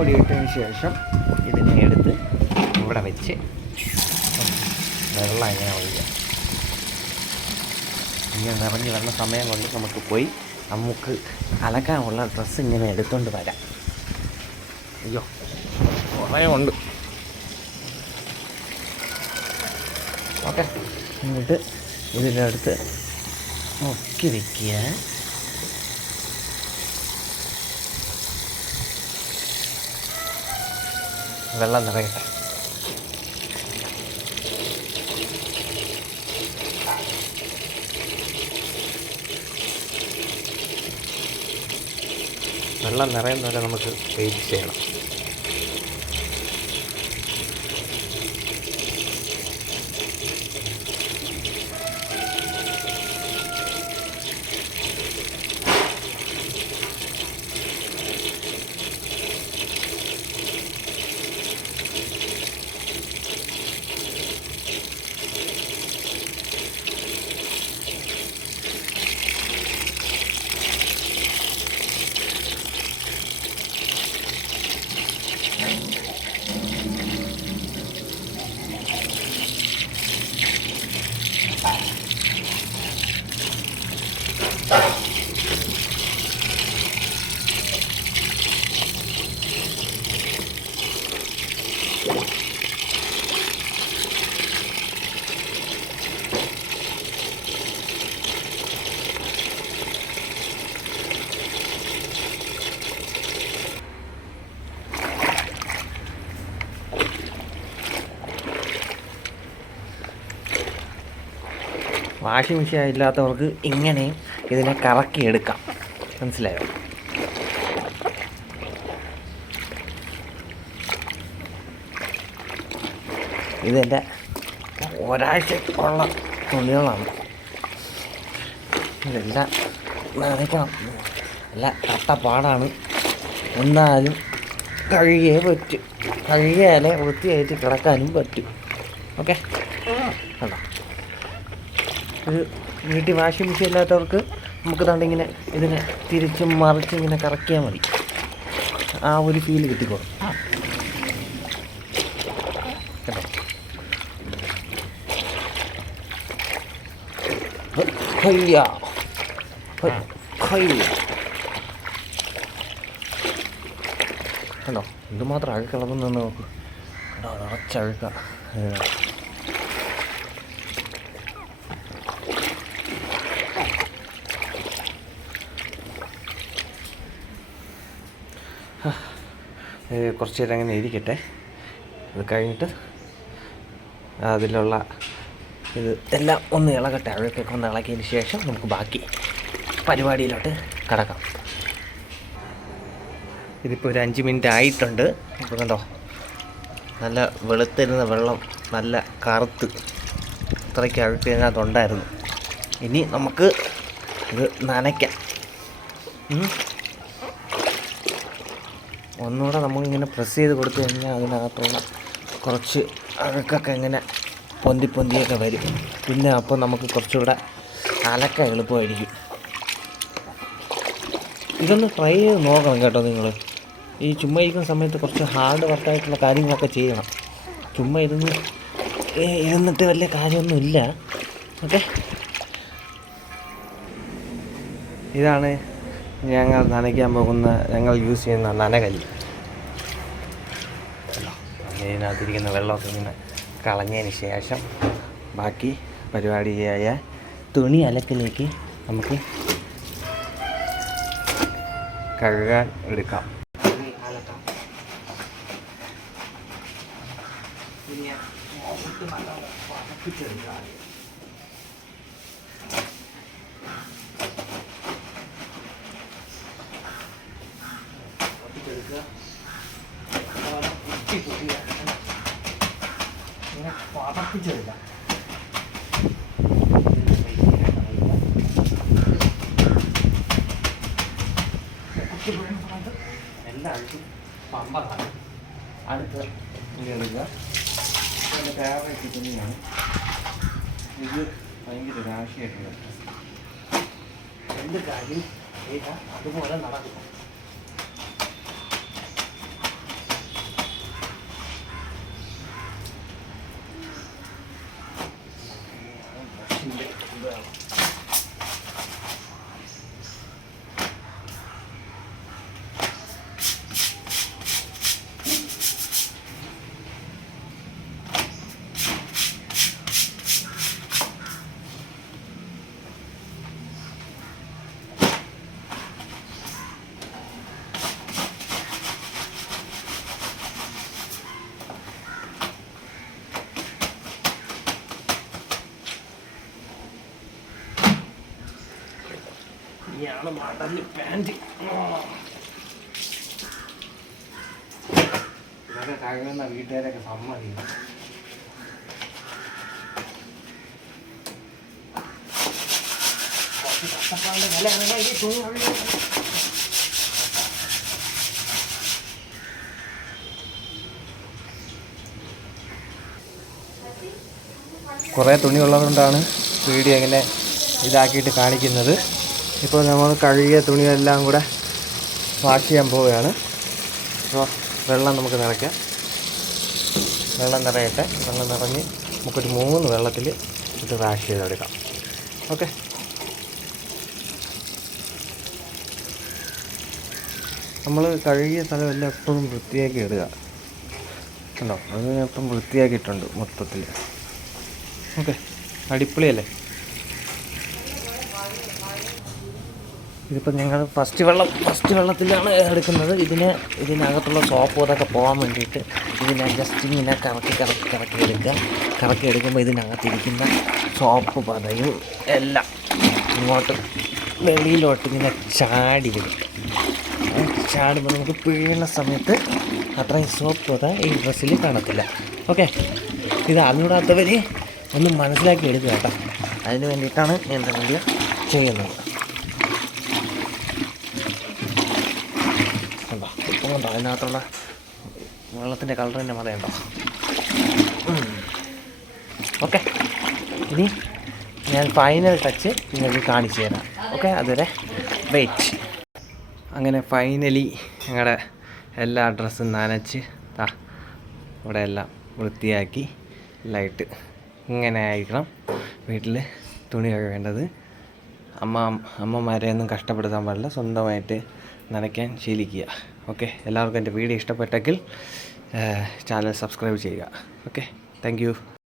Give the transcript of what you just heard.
പൊടി ഇട്ടതിന് ശേഷം ഇതിനെ എടുത്ത് ഇവിടെ വെച്ച് വെള്ളം ഇങ്ങനെ ഒഴിക്കുക. ഇങ്ങനെ നിറഞ്ഞ് വരുന്ന സമയം കൊണ്ട് നമുക്ക് അലക്കാനുള്ള ഡ്രസ്സ് ഇങ്ങനെ എടുത്തുകൊണ്ട് വരാം. അയ്യോ കുറേ ഉണ്ട്. ഓക്കെ, എന്നിട്ട് ഇതിൻ്റെ അടുത്ത് മുക്കി വയ്ക്കുക. വെള്ളം നിറയട്ടെ. വെള്ളം നിറയുന്നവരെ നമുക്ക് വെയിറ്റ് ചെയ്യണം. വാഷിംഗ് മെഷീൻ ഇല്ലാത്തവർക്ക് ഇങ്ങനെയും ഇതിനെ കറക്കിയെടുക്കാം. മനസ്സിലായോ? ഇതെൻ്റെ ഒരാഴ്ചക്കുള്ള തുണികളാണ്. ഇതെല്ലാം നനയ്ക്കണം. നല്ല കട്ടപ്പാടാണ്. എന്നാലും കഴുകിയേ പറ്റും. കഴുകിയാലേ വൃത്തിയായിട്ട് കിടക്കാനും പറ്റും. ഓക്കെ, കണ്ടോ? ഒരു വീട്ടിൽ വാഷിംഗ് മെഷീൻ ഇല്ലാത്തവർക്ക് നമുക്ക് തണ്ടിങ്ങനെ ഇതിനെ തിരിച്ചും മറിച്ചും ഇങ്ങനെ കറക്കിയാൽ മതി. ആ ഒരു ഫീൽ കിട്ടിക്കോളും. കേട്ടോ? കണ്ടോ എന്തുമാത്രം അഴുക്കളന്ന് നോക്ക്. കണ്ടോ നിറച്ചഴുക്ക. കുറച്ച് നേരം അങ്ങനെ ഇരിക്കട്ടെ. അത് കഴിഞ്ഞിട്ട് അതിലുള്ള ഇത് എല്ലാം ഒന്ന് ഇളകട്ടെ. അഴുക്കൊക്കെ ഒന്ന് ഇളക്കിയതിന് ശേഷം നമുക്ക് ബാക്കി പരിപാടിയിലോട്ട് കടക്കാം. ഇതിപ്പോൾ ഒരു 5 മിനിറ്റ് ആയിട്ടുണ്ട്. ഇപ്പോൾ കണ്ടോ നല്ല വെളുത്തിരുന്ന വെള്ളം നല്ല കറുത്ത് അത്രയ്ക്ക് അഴുക്ക് ഇതിനകത്തുണ്ടായിരുന്നു. ഇനി നമുക്ക് ഇത് നനയ്ക്കാം. ഒന്നുകൂടെ നമ്മളിങ്ങനെ പ്രസ് ചെയ്ത് കൊടുത്തു കഴിഞ്ഞാൽ അതിനകത്തുള്ള കുറച്ച് അഴുക്കൊക്കെ ഇങ്ങനെ പൊന്തിയൊക്കെ വരും. പിന്നെ അപ്പോൾ നമുക്ക് കുറച്ചുകൂടെ അലക്കാൻ എളുപ്പമായിരിക്കും. ഇതൊന്ന് ട്രൈ ചെയ്ത് നോക്കണം കേട്ടോ. നിങ്ങൾ ഈ ചുമ്മാ ഇരിക്കുന്ന സമയത്ത് കുറച്ച് ഹാർഡ് വർക്കായിട്ടുള്ള കാര്യങ്ങളൊക്കെ ചെയ്യണം. ചുമ്മാ ഇരുന്നിട്ട് വലിയ കാര്യമൊന്നുമില്ല. ഓക്കെ, ഇതാണ് ഞങ്ങൾ നനയ്ക്കാൻ പോകുന്ന, ഞങ്ങൾ യൂസ് ചെയ്യുന്ന നനകല്ല്. അതിനകത്തിരിക്കുന്ന വെള്ളമൊക്കെ ഇങ്ങനെ കളഞ്ഞതിന് ശേഷം ബാക്കി പരിപാടിയായ തുണി അലക്കിലേക്ക് നമുക്ക് കഴുകാൻ എടുക്കാം. ഇങ്ങനെ പതപ്പിച്ചെടുക്കാം. എല്ലാവർക്കും പമ്പറാണ്. അടുത്ത് എടുക്കുക. എൻ്റെ ഫേവറേറ്റ് തുണിയാണ് ഇത്. ഭയങ്കര രാശിയായിട്ടുള്ള എന്ത് കാര്യം ചെയ്താൽ അതുപോലെ നടക്കും. ഇതാണ് മടല് പാൻറ്. ഇതൊക്കെ കഴുകുന്ന വീട്ടുകാരൊക്കെ സമ്മതിക്കും. കഷ്ടപ്പാടിൻ്റെ വിലയാണെങ്കിൽ ഈ തുണി കുറേ തുണി ഉള്ളതുകൊണ്ടാണ് വീഡിയോ ഇങ്ങനെ ഇതാക്കിയിട്ട് കാണിക്കുന്നത്. ഇപ്പോൾ നമ്മൾ കഴുകിയ തുണിയെല്ലാം കൂടെ വാഷ് ചെയ്യാൻ പോവുകയാണ്. അപ്പോൾ വെള്ളം നമുക്ക് നിറയ്ക്കാം. വെള്ളം നിറയട്ടെ. വെള്ളം നിറഞ്ഞ് നമുക്കൊരു 3 വെള്ളത്തിൽ ഇത് വാഷ് ചെയ്തെടുക്കാം. ഓക്കെ. നമ്മൾ കഴുകിയ സ്ഥലമെല്ലാം എപ്പോഴും വൃത്തിയാക്കി ഇടുക. ഉണ്ടോ? അത് എപ്പം വൃത്തിയാക്കിയിട്ടുണ്ട് മൊത്തത്തിൽ. ഓക്കെ. അടിപൊളിയല്ലേ? ഇതിപ്പോൾ ഞങ്ങൾ ഫസ്റ്റ് വെള്ളത്തിലാണ് എടുക്കുന്നത്. ഇതിനകത്തുള്ള സോപ്പ് അതൊക്കെ പോകാൻ വേണ്ടിയിട്ട് ഇതിനെ ജസ്റ്റ് ഇങ്ങനെ കറക്കി എടുക്കുക. കറക്കി എടുക്കുമ്പോൾ ഇതിനകത്തിരിക്കുന്ന സോപ്പ് പതയും എല്ലാം ഇങ്ങോട്ട് വെളിയിലോട്ട് ഇങ്ങനെ ചാടി വരും. ചാടുമ്പോൾ നമുക്ക് പിഴിയുന്ന സമയത്ത് അത്രയും സോപ്പ് പത ഈ ഡ്രസ്സിൽ കാണത്തില്ല. ഓക്കെ. ഇത് അറിഞ്ഞൂടാത്തവർ ഒന്ന് മനസ്സിലാക്കി എടുക്കുക കേട്ടോ. അതിന് വേണ്ടിയിട്ടാണ് ഞാൻ വീഡിയോ ചെയ്യുന്നത്. ഉണ്ടോ? ഇപ്പം ഉണ്ടോ അതിനകത്തുള്ള വെള്ളത്തിൻ്റെ കളർ തന്നെ മതയുണ്ടോ? ഓക്കെ. ഇനി ഞാൻ ഫൈനൽ ടച്ച് നിങ്ങൾക്ക് കാണിച്ചു തരാം. ഓക്കെ. അതുവരെ വെയിറ്റ്. അങ്ങനെ ഫൈനലി ഞങ്ങളുടെ എല്ലാ ഡ്രസ്സും നനച്ച് ഇവിടെ എല്ലാം വൃത്തിയാക്കി ലൈറ്റ് ഇങ്ങനെ ആയിരിക്കണം വീട്ടിൽ തുണി കഴുകേണ്ടത്. അമ്മമാരെയൊന്നും കഷ്ടപ്പെടുത്താൻ പാടില്ല. സ്വന്തമായിട്ട് നനയ്ക്കാൻ ശീലിക്കുക. ഓക്കെ. എല്ലാവർക്കും എൻ്റെ വീഡിയോ ഇഷ്ടപ്പെട്ടെങ്കിൽ ചാനൽ സബ്സ്ക്രൈബ് ചെയ്യുക. ഓക്കെ. Thank you.